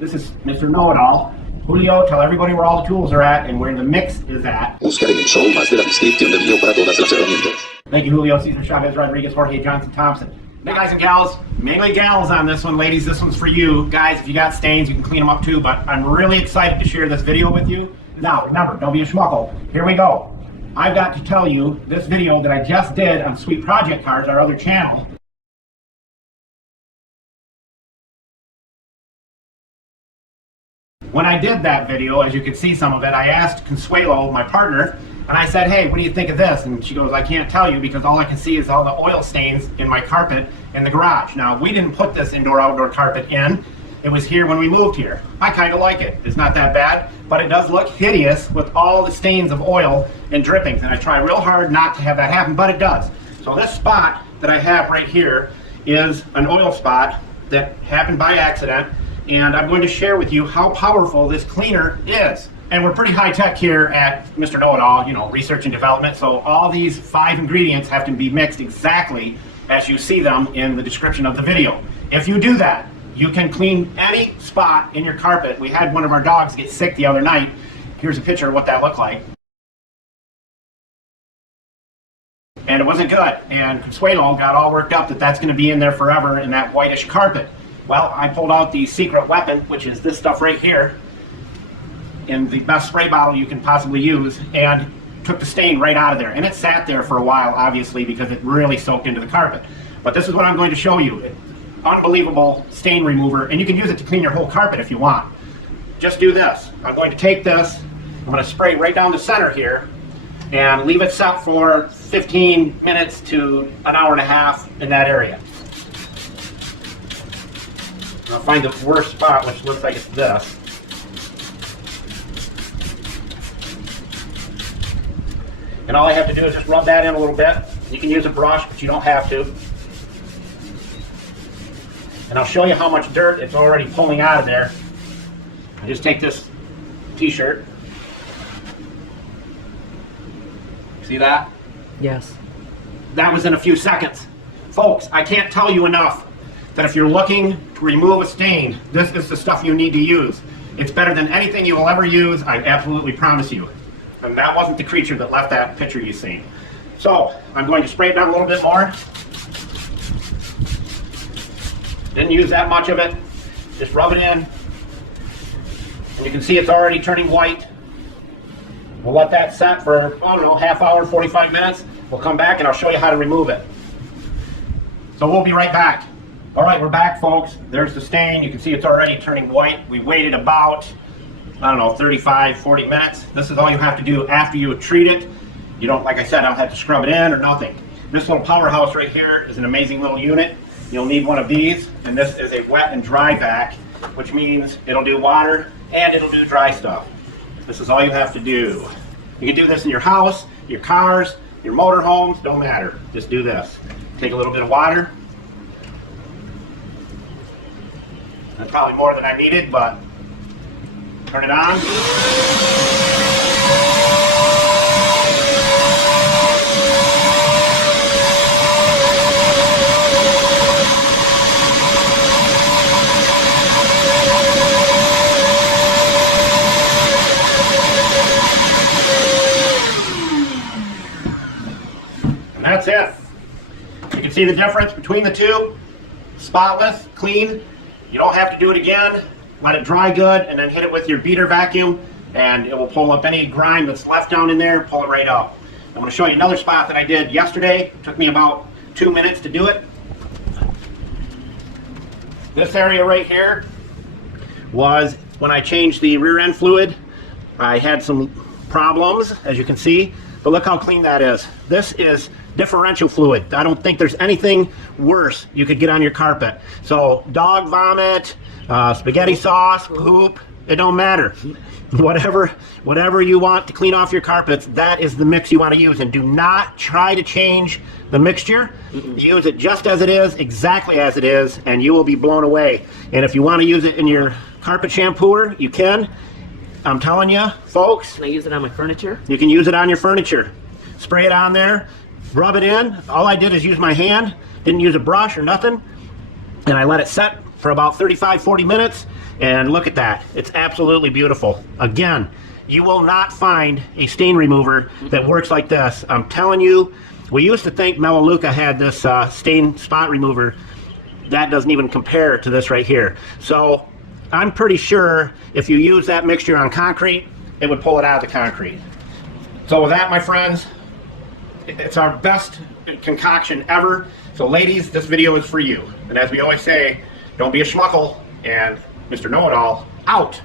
This is Mr. Know-It-All. Julio, tell everybody where all the tools are at and where the mix is at. Busca en el show más de la descripción del video para todas las herramientas. Thank you, Julio, Cesar Chavez, Rodriguez, Jorge, Johnson, Thompson. Hey, guys and gals, mainly gals on this one. Ladies, this one's for you. Guys, if you got stains, you can clean them up too, but I'm really excited to share this video with you. Now, remember, don't be a schmuckle. Here we go. I've got to tell you, this video that I just did on Sweet Project Cards, our other channel, when I did that video, as you can see some of it, I asked Consuelo, my partner, and I said, hey, what do you think of this? And she goes, I can't tell you because all I can see is all the oil stains in my carpet in the garage. Now, we didn't put this indoor-outdoor carpet in. It was here when we moved here. I kind of like it. It's not that bad, but it does look hideous with all the stains of oil and drippings, and I try real hard not to have that happen, but it does. So this spot that I have right here is an oil spot that happened by accident, and I'm going to share with you how powerful this cleaner is. And we're pretty high tech here at Mr. Know-It-All, you know, research and development, so all these 5 ingredients have to be mixed exactly as you see them in the description of the video. If you do that, you can clean any spot in your carpet. We had one of our dogs get sick the other night. Here's a picture of what that looked like. And it wasn't good. And Consuelo got all worked up that that's going to be in there forever in that whitish carpet. Well, I pulled out the secret weapon, which is this stuff right here, in the best spray bottle you can possibly use, and took the stain right out of there. And it sat there for a while, obviously, because it really soaked into the carpet. But this is what I'm going to show you. Unbelievable stain remover, and you can use it to clean your whole carpet if you want. Just do this. I'm going to take this, I'm going to spray right down the center here, and leave it set for 15 minutes to an hour and a half in that area. I'll find the worst spot, which looks like it's this. And all I have to do is just rub that in a little bit. You can use a brush, but you don't have to. And I'll show you how much dirt it's already pulling out of there. I just take this t-shirt. See that? Yes. That was in a few seconds. Folks, I can't tell you enough that if you're looking to remove a stain, this is the stuff you need to use. It's better than anything you will ever use, I absolutely promise you. And that wasn't the creature that left that picture you've seen. So, I'm going to spray it down a little bit more. Didn't use that much of it. Just rub it in. And you can see it's already turning white. We'll let that set for, I don't know, half hour, 45 minutes. We'll come back and I'll show you how to remove it. So we'll be right back. All right, we're back, folks. There's the stain. You can see it's already turning white. We waited about, I don't know, 35, 40 minutes. This is all you have to do after you treat it. You don't, like I said, I don't have to scrub it in or nothing. This little powerhouse right here is an amazing little unit. You'll need one of these, and this is a wet and dry vac, which means it'll do water and it'll do dry stuff. This is all you have to do. You can do this in your house, your cars, your motorhomes, don't matter. Just do this. Take a little bit of water. That's probably more than I needed, but turn it on. And that's it. You can see the difference between the two. Spotless, clean. You don't have to do it again. Let it dry good and then hit it with your beater vacuum and it will pull up any grime that's left down in there, pull it right up. I'm going to show you another spot that I did yesterday. It took me about 2 minutes to do it. This area right here was when I changed the rear end fluid. I had some problems, as you can see, but look how clean that is. This is differential fluid. I don't think there's anything worse you could get on your carpet. So dog vomit, spaghetti sauce, poop, it don't matter. Whatever you want to clean off your carpets, that is the mix you want to use. And do not try to change the mixture. Use it just as it is, exactly as it is, and you will be blown away. And if you want to use it in your carpet shampooer, you can. I'm telling you, folks. Can I use it on my furniture? You can use it on your furniture. Spray it on there. Rub it in. All I did is use my hand, didn't use a brush or nothing, and I let it set for about 35-40 minutes, And look at that. It's absolutely beautiful. Again, you will not find a stain remover that works like this. I'm telling you, we used to think Melaleuca had this stain spot remover. That doesn't even compare to this right here. So I'm pretty sure if you use that mixture on concrete, it would pull it out of the concrete. So with that, my friends, it's our best concoction ever. So ladies, this video is for you. And as we always say, don't be a schmuckle, and Mr. Know-It-All out.